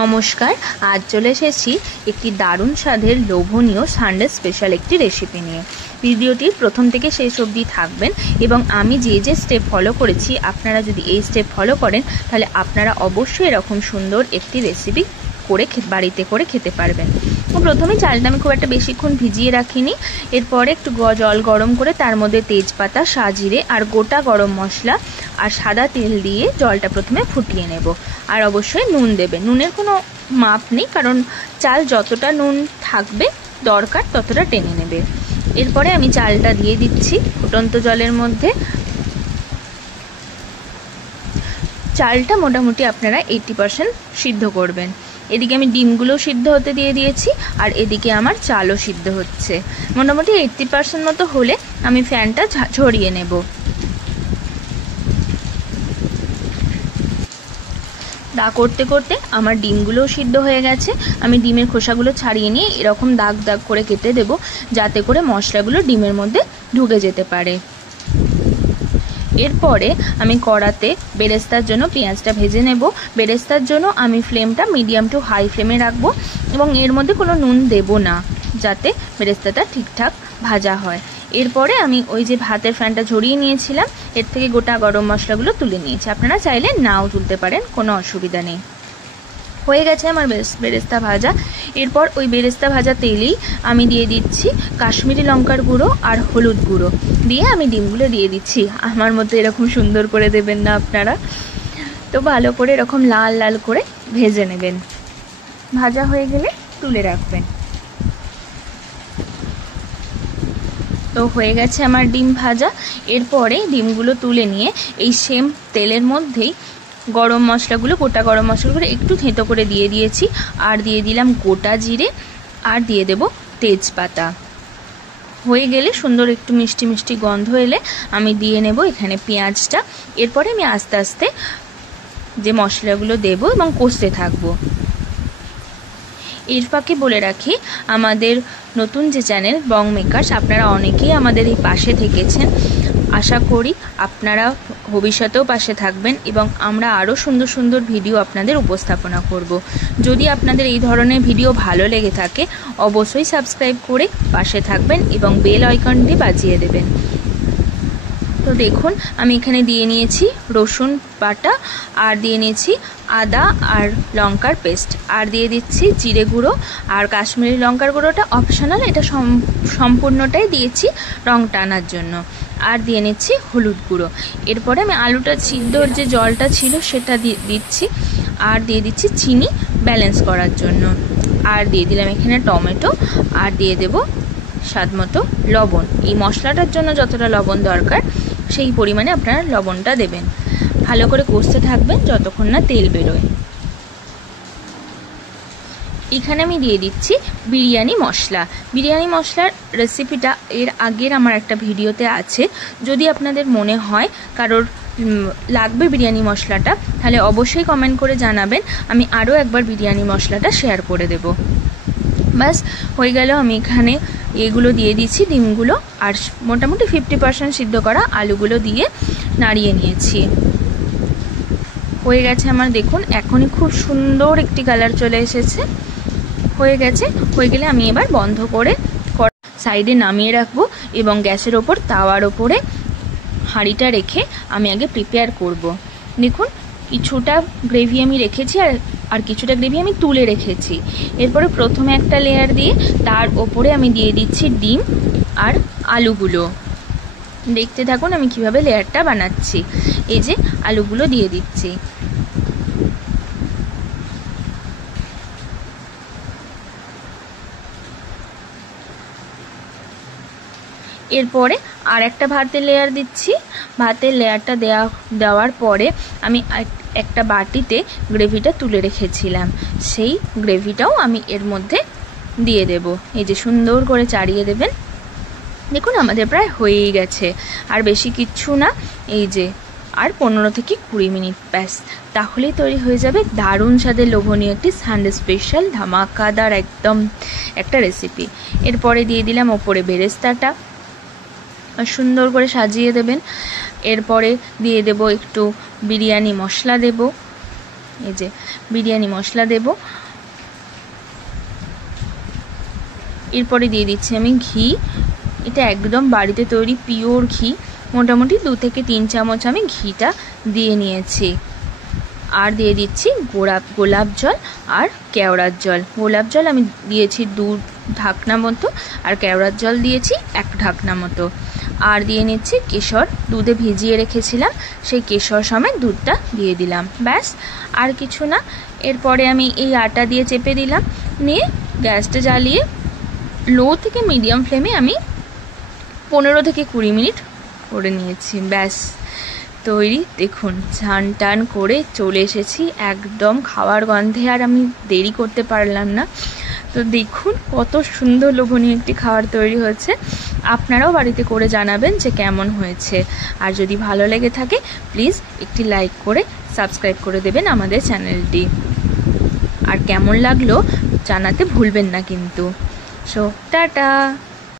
নমস্কার, আজ চলে এসেছি একটি দারুণ স্বাদের লোভনীয় সানডে স্পেশাল একটি রেসিপি নিয়ে। ভিডিওটি প্রথম থেকে শেষ অবধি থাকবেন এবং আমি যে যে স্টেপ ফলো করেছি আপনারা যদি এই স্টেপ ফলো করেন তাহলে আপনারা অবশ্যই এরকম সুন্দর একটি রেসিপি করে বাড়িতে করে খেতে পারবেন। প্রথমে চালটা আমি খুব একটা বেশিক্ষণ ভিজিয়ে রাখিনি। এরপরে একটু জল গরম করে তার মধ্যে তেজপাতা, সাজিরে আর গোটা গরম মশলা আর সাদা তেল দিয়ে জলটা প্রথমে ফুটিয়ে নেব। আর অবশ্যই নুন দেবে, নুনের কোনো মাপ নেই, কারণ চাল যতটা নুন থাকবে দরকার ততটা টেনে নেবে। এরপরে আমি চালটা দিয়ে দিচ্ছি ফুটন্ত জলের মধ্যে। চালটা মোটামুটি আপনারা 80% সিদ্ধ করবেন। এদিকে আমি ডিমগুলো সিদ্ধ হতে দিয়ে দিয়েছি আর এদিকে আমার চালও সিদ্ধ হচ্ছে। মোটামুটি 80% মতো হলে আমি ফ্যানটা ঝরিয়ে নেব। দা করতে করতে আমার ডিমগুলোও সিদ্ধ হয়ে গেছে। আমি ডিমের খোসাগুলো ছাড়িয়ে নিয়ে এরকম দাগ দাগ করে কেটে দেব, যাতে করে মশলাগুলো ডিমের মধ্যে ঢুকে যেতে পারে। এরপরে আমি কড়াতে বেরেস্তার জন্য পেঁয়াজটা ভেজে নেব। বেরেস্তার জন্য আমি ফ্লেমটা মিডিয়াম টু হাই ফ্লেমে রাখবো এবং এর মধ্যে কোনো নুন দেব না, যাতে বেরেস্তাটা ঠিকঠাক ভাজা হয়। এরপরে আমি ওই যে ভাতের ফ্যানটা ঝরিয়ে নিয়েছিলাম, এর থেকে গোটা গরম মশলাগুলো তুলে নিয়েছি। আপনারা চাইলে নাও তুলতে পারেন, কোনো অসুবিধা নেই। হয়ে গেছে আমার বেরেস্তা ভাজা। এরপর ওই বেরেস্তা ভাজা তেলেই আমি দিয়ে দিচ্ছি কাশ্মীরি লঙ্কার গুঁড়ো আর হলুদ গুঁড়ো দিয়ে আমি ডিমগুলো দিয়ে দিচ্ছি। আমার মতো এরকম সুন্দর করে দেবেন না আপনারা, তো ভালো করে এরকম লাল লাল করে ভেজে নেবেন। ভাজা হয়ে গেলে তুলে রাখবেন। তো হয়ে গেছে আমার ডিম ভাজা। এরপরে ডিমগুলো তুলে নিয়ে এই সেম তেলের মধ্যেই গরম মশলাগুলো, গোটা গরম মশলাগুলো একটু থেঁতো করে দিয়ে দিয়েছি আর দিয়ে দিলাম গোটা জিরে আর দিয়ে দেব তেজপাতা। হয়ে গেলে সুন্দর একটু মিষ্টি মিষ্টি গন্ধ এলে আমি দিয়ে নেব এখানে পেঁয়াজটা। এরপরে আমি আস্তে আস্তে যে মশলাগুলো দেব এবং কষতে থাকবো। এর ফাঁকে বলে রাখি, আমাদের নতুন যে চ্যানেল বং মেকার্স, আপনারা অনেকেই আমাদের এই পাশে থেকেছেন। আশা করি আপনারা ভবিষ্যতেও পাশে থাকবেন এবং আমরা আরও সুন্দর সুন্দর ভিডিও আপনাদের উপস্থাপনা করব। যদি আপনাদের এই ধরনের ভিডিও ভালো লেগে থাকে অবশ্যই সাবস্ক্রাইব করে পাশে থাকবেন এবং বেল আইকনটি বাজিয়ে দেবেন। তো দেখুন আমি এখানে দিয়ে নিয়েছি রসুন বাটা আর দিয়ে নিয়েছি আদা আর লঙ্কার পেস্ট আর দিয়ে দিচ্ছি জিরে গুঁড়ো আর কাশ্মীরি লঙ্কার গুঁড়োটা অপশনাল, এটা সম্পূর্ণটাই দিয়েছি রং টানার জন্য। আর দিয়ে নিচ্ছি হলুদ গুঁড়ো। এরপরে আমি আলুটা সিদ্ধর যে জলটা ছিল সেটা দিচ্ছি আর দিয়ে দিচ্ছি চিনি ব্যালেন্স করার জন্য। আর দিয়ে দিলাম এখানে টমেটো আর দিয়ে দেব স্বাদ মতো লবণ। এই মশলাটার জন্য যতটা লবণ দরকার সেই পরিমাণে আপনারা লবণটা দেবেন। ভালো করে কষতে থাকবেন যতক্ষণ না তেল বেরোয়। এখানে আমি দিয়ে দিচ্ছি বিরিয়ানি মশলা। বিরিয়ানি মশলার রেসিপিটা এর আগের আমার একটা ভিডিওতে আছে। যদি আপনাদের মনে হয় কারোর লাগবে বিরিয়ানি মশলাটা তাহলে অবশ্যই কমেন্ট করে জানাবেন, আমি আরও একবার বিরিয়ানি মশলাটা শেয়ার করে দেব। বাস হয়ে গেল। আমি এখানে এগুলো দিয়ে দিচ্ছি ডিমগুলো আর মোটামুটি 50% সিদ্ধ করা আলুগুলো দিয়ে নাড়িয়ে নিয়েছি। হয়ে গেছে আমার, দেখুন এখনই খুব সুন্দর একটি কালার চলে এসেছে। হয়ে গেছে, হয়ে গেলে আমি এবার বন্ধ করে সাইডে নামিয়ে রাখবো এবং গ্যাসের ওপর তাওয়ার ওপরে হাঁড়িটা রেখে আমি আগে প্রিপেয়ার করব। দেখুন কিছুটা গ্রেভি আমি রেখেছি আর কিছুটা গ্রেভি আমি তুলে রেখেছি। এরপরে প্রথমে একটা লেয়ার দিয়ে তার ওপরে আমি দিয়ে দিচ্ছি ডিম আর আলুগুলো। দেখতে থাকুন আমি কিভাবে লেয়ারটা বানাচ্ছি। এই যে আলুগুলো দিয়ে দিচ্ছি। এরপরে আর একটা ভাতের লেয়ার দিচ্ছি। ভাতের লেয়ারটা দেওয়ার পরে আমি একটা বাটিতে গ্রেভিটা তুলে রেখেছিলাম, সেই গ্রেভিটাও আমি এর মধ্যে দিয়ে দেব। এই যে সুন্দর করে চাড়িয়ে দেবেন। দেখুন আমাদের প্রায় হয়েই গেছে, আর বেশি কিচ্ছু না। এই যে আর 15 থেকে 20 মিনিট ব্যাস, তাহলেই তৈরি হয়ে যাবে দারুণ স্বাদের লোভনীয় একটি সানডে স্পেশাল ধামাকাদার একদম একটা রেসিপি। এরপরে দিয়ে দিলাম ওপরে বেরেস্তাটা, সুন্দর করে সাজিয়ে দেবেন। এরপরে দিয়ে দেব একটু বিরিয়ানি মশলা দেব এই যে বিরিয়ানি মশলা দেব, এরপরে দিয়ে দিচ্ছি আমি ঘি। এটা একদম বাড়িতে তৈরি পিওর ঘি, মোটামুটি 2 থেকে 3 চামচ আমি ঘিটা দিয়ে নিয়েছি। আর দিয়ে দিচ্ছি গোলাপ জল আর কেওড়ার জল। গোলাপ জল আমি দিয়েছি 2 ঢাকনা মতো, আর কেওড়ার জল দিয়েছি 1 ঢাকনা মতো। আর দিয়ে নিচ্ছি কেশর, দুধে ভিজিয়ে রেখেছিলাম, সেই কেশর সমেত দুধটা দিয়ে দিলাম। ব্যাস, আর কিছু না। এরপরে আমি এই আটা দিয়ে চেপে দিলাম, নিয়ে গ্যাসটা জ্বালিয়ে লো থেকে মিডিয়াম ফ্লেমে আমি 15 থেকে 20 মিনিট করে নিয়েছি। ব্যাস তৈরি। দেখুন ছান টান করে চলে এসেছি, একদম খাওয়ার গন্ধে আর আমি দেরি করতে পারলাম না। তো দেখুন কত সুন্দর লোভনীয় একটি খাবার তৈরি হয়েছে। আপনারাও বাড়িতে করে জানাবেন যে কেমন হয়েছে। আর যদি ভালো লেগে থাকে প্লিজ একটি লাইক করে সাবস্ক্রাইব করে দেবেন আমাদের চ্যানেলটি। আর কেমন লাগলো জানাতে ভুলবেন না কিন্তু। So tata.